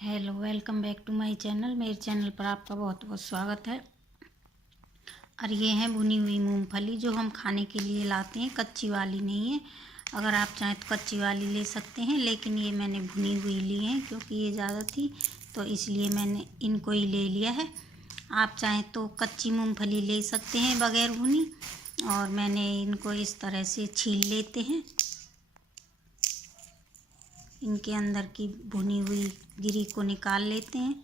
Hello, welcome back to my channel. मेरे channel पर आपका बहुत बहुत स्वागत है। और ये है भुनी हुई मूंगफली जो हम खाने के लिए लाते हैं, कच्ची वाली नहीं है। अगर आप चाहें तो कच्ची वाली ले सकते हैं, लेकिन ये मैंने भुनी हुई ली है क्योंकि ये ज़्यादा थी, तो इसलिए मैंने इनको ही ले लिया है। आप चाहें तो कच्ची मूंगफली ले सकते हैं बगैर भुनी। और मैंने इनको इस तरह से छील लेते हैं। इनके अंदर की भुनी हुई गिरी को निकाल लेते हैं।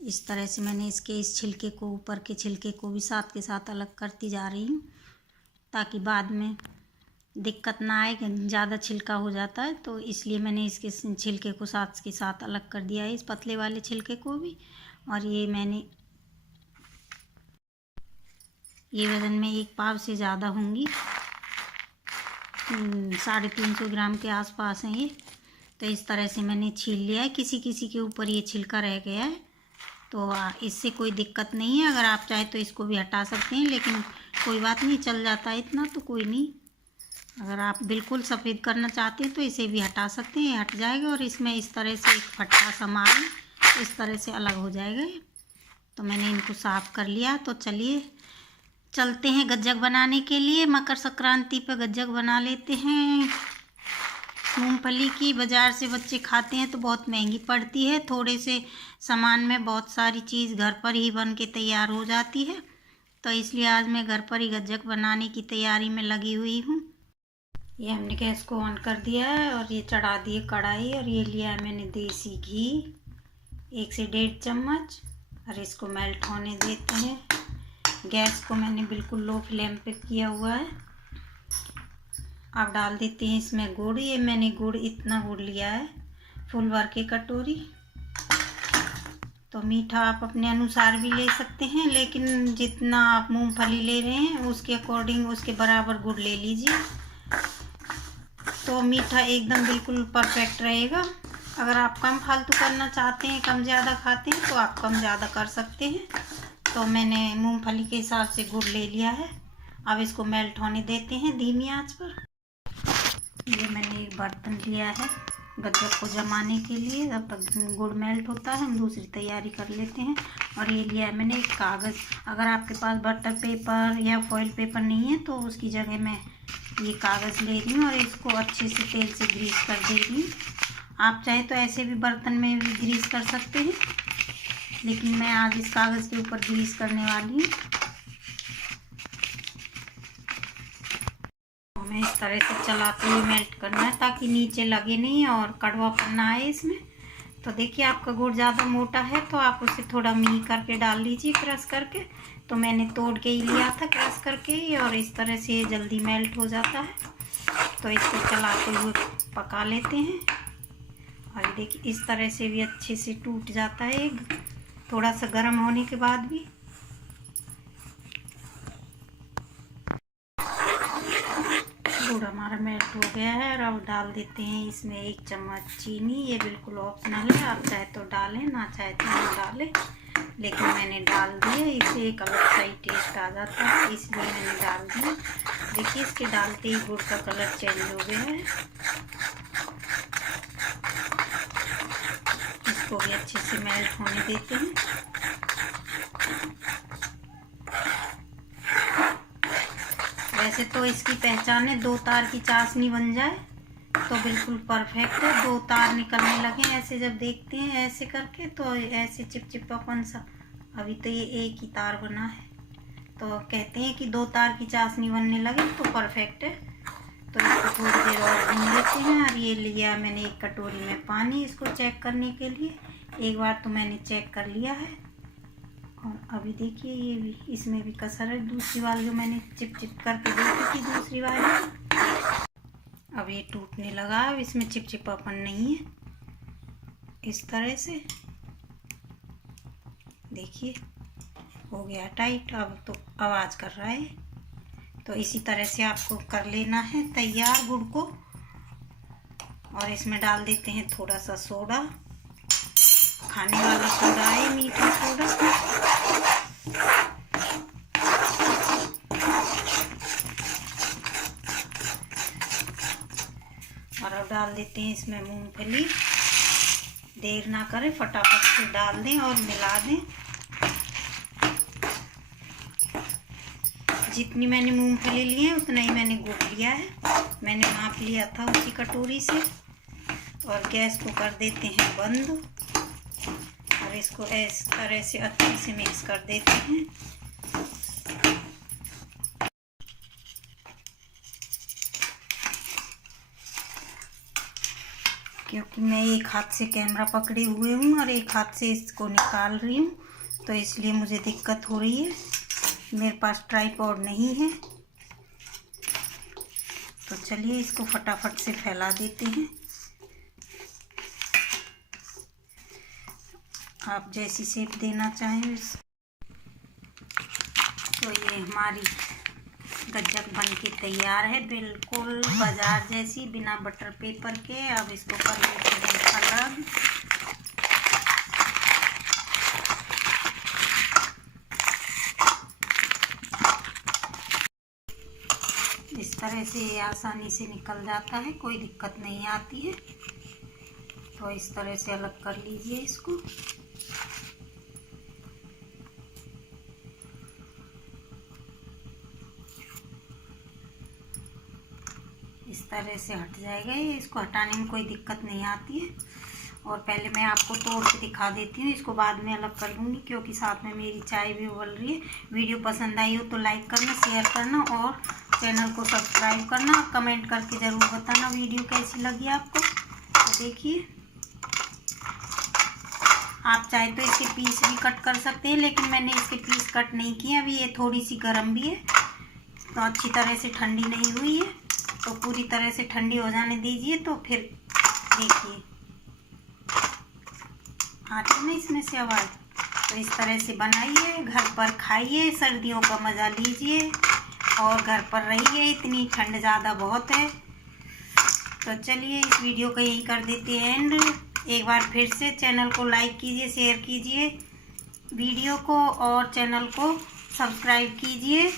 इस तरह से मैंने इस छिलके को, ऊपर के छिलके को भी साथ के साथ अलग करती जा रही हूँ, ताकि बाद में दिक्कत ना आए। ज़्यादा छिलका हो जाता है, तो इसलिए मैंने इसके छिलके को साथ के साथ अलग कर दिया है, इस पतले वाले छिलके को भी। और ये मैंने वज़न में 1 पाव से ज़्यादा होंगी, 350 ग्राम के आसपास हैं ये। तो इस तरह से मैंने छील लिया है। किसी किसी के ऊपर ये छिलका रह गया है, तो इससे कोई दिक्कत नहीं है। अगर आप चाहे तो इसको भी हटा सकते हैं, लेकिन कोई बात नहीं, चल जाता है इतना तो कोई नहीं। अगर आप बिल्कुल सफ़ेद करना चाहते हैं तो इसे भी हटा सकते हैं, हट जाएगा। और इसमें इस तरह से एक फट्टा सा मार, इस तरह से अलग हो जाएगा। तो मैंने इनको साफ़ कर लिया। तो चलिए चलते हैं गज्जक बनाने के लिए। मकर संक्रांति पे गज्जक बना लेते हैं। मूंगफली की बाज़ार से बच्चे खाते हैं तो बहुत महंगी पड़ती है। थोड़े से सामान में बहुत सारी चीज़ घर पर ही बन के तैयार हो जाती है, तो इसलिए आज मैं घर पर ही गज्जक बनाने की तैयारी में लगी हुई हूँ। ये हमने गैस को ऑन कर दिया है और ये चढ़ा दिए कढ़ाई। और ये लिया है मैंने देसी घी, 1 से 1.5 चम्मच। और इसको मेल्ट होने देते हैं। गैस को मैंने बिल्कुल लो फ्लेम पे किया हुआ है। अब डाल देते हैं इसमें गुड़। ये मैंने इतना गुड़ लिया है, फुल भर के कटोरी। तो मीठा आप अपने अनुसार भी ले सकते हैं, लेकिन जितना आप मूंगफली ले रहे हैं उसके अकॉर्डिंग, उसके बराबर गुड़ ले लीजिए, तो मीठा एकदम बिल्कुल परफेक्ट रहेगा। अगर आप कम फालतू करना चाहते हैं, कम ज़्यादा खाते हैं, तो आप कम ज़्यादा कर सकते हैं। तो मैंने मूंगफली के हिसाब से गुड़ ले लिया है। अब इसको मेल्ट होने देते हैं धीमी आंच पर। ये मैंने एक बर्तन लिया है गज्जक को जमाने के लिए। जब तक गुड़ मेल्ट होता है हम दूसरी तैयारी कर लेते हैं। और ये लिया है मैंने एक कागज़। अगर आपके पास बटर पेपर या फॉइल पेपर नहीं है तो उसकी जगह मैं ये कागज़ ले रही हूँ और इसको अच्छे से तेल से ग्रीस कर दे रही हूँ। आप चाहे तो ऐसे भी बर्तन में भी ग्रीस कर सकते हैं, लेकिन मैं आज इस कागज़ के ऊपर ग्रीस करने वाली हूँ। हमें इस तरह से चलाते हुए मेल्ट करना है, ताकि नीचे लगे नहीं और कड़वापन ना आए इसमें। तो देखिए, आपका गुड़ ज़्यादा मोटा है तो आप उसे थोड़ा मिही करके डाल लीजिए, क्रश करके। तो मैंने तोड़ के ही लिया था, क्रश करके ही, और इस तरह से जल्दी मेल्ट हो जाता है। तो इसको चलाते हुए पका लेते हैं। और देखिए इस तरह से भी अच्छे से टूट जाता है, थोड़ा सा गर्म होने के बाद भी। गुड़ हमारा मेल्ट हो गया है। और अब डाल देते हैं इसमें 1 चम्मच चीनी। ये बिल्कुल ऑप्शनल है, आप चाहे तो डालें, ना चाहे तो ना डालें, लेकिन मैंने डाल दिया। इससे एक अलग सा ही टेस्ट आ जाता है, इसलिए मैंने डाल दिया। देखिए इसके डालते ही गुड़ का कलर चेंज हो गया है। इसको भी अच्छे से मेल्ट होने देते हैं। वैसे तो इसकी पहचान है 2 तार की चाशनी बन जाए तो बिल्कुल परफेक्ट है। 2 तार निकलने लगे ऐसे जब देखते हैं ऐसे करके, तो ऐसे चिपचिपापन सा। अभी तो ये 1 ही तार बना है, तो कहते हैं कि 2 तार की चाशनी बनने लगे तो परफेक्ट है। तो इसको थोड़ी देर और भून लेते हैं। और ये लिया मैंने एक कटोरी में पानी, इसको चेक करने के लिए। एक बार तो मैंने चेक कर लिया है। और अभी देखिए ये भी, इसमें भी कसर है। दूसरी वाली जो मैंने चिप करके देखी थी, दूसरी वाली, अब ये टूटने लगा। अब इसमें चिपचिपापन नहीं है। इस तरह से देखिए हो गया टाइट। अब तो आवाज़ कर रहा है। तो इसी तरह से आपको कर लेना है तैयार गुड़ को। और इसमें डाल देते हैं थोड़ा सा सोडा, खाने वाला सोडा है, मीठा सोडा। देते हैं इसमें मूंगफली। देर ना करें, फटाफट से डाल दें और मिला दें। जितनी मैंने मूंगफली ली है उतना ही मैंने गुड़ लिया है। मैंने नाप लिया था उसी कटोरी से। और गैस को कर देते हैं बंद और इसको इस तरह से अच्छे से मिक्स कर देते हैं। क्योंकि मैं एक हाथ से कैमरा पकड़े हुए हूँ और एक हाथ से इसको निकाल रही हूँ, तो इसलिए मुझे दिक्कत हो रही है। मेरे पास ट्राइपॉड नहीं है। तो चलिए इसको फटाफट से फैला देते हैं। आप जैसी शेप देना चाहें। तो ये हमारी गज्जक बन के तैयार है, बिल्कुल बाजार जैसी, बिना बटर पेपर के। अब इसको कर लेते हैं अलग। इस तरह से ये आसानी से निकल जाता है, कोई दिक्कत नहीं आती है। तो इस तरह से अलग कर लीजिए इसको। इस तरह से हट जाएगा ये, इसको हटाने में कोई दिक्कत नहीं आती है। और पहले मैं आपको तोड़ के दिखा देती हूँ, इसको बाद में अलग कर लूँगी क्योंकि साथ में मेरी चाय भी उबल रही है। वीडियो पसंद आई हो तो लाइक करना, शेयर करना और चैनल को सब्सक्राइब करना। कमेंट करके ज़रूर बताना वीडियो कैसी लगी आपको। तो देखिए, आप चाहे तो इसके पीस भी कट कर सकते हैं, लेकिन मैंने इसके पीस कट नहीं किए। अभी ये थोड़ी सी गर्म भी है, तो अच्छी तरह से ठंडी नहीं हुई है। तो पूरी तरह से ठंडी हो जाने दीजिए, तो फिर देखिए आती ना इसमें से आवाज़। तो इस तरह से बनाइए, घर पर खाइए, सर्दियों का मज़ा लीजिए और घर पर रहिए। इतनी ठंड ज़्यादा बहुत है। तो चलिए इस वीडियो को यहीं कर देते हैं एंड। एक बार फिर से चैनल को लाइक कीजिए, शेयर कीजिए वीडियो को और चैनल को सब्सक्राइब कीजिए।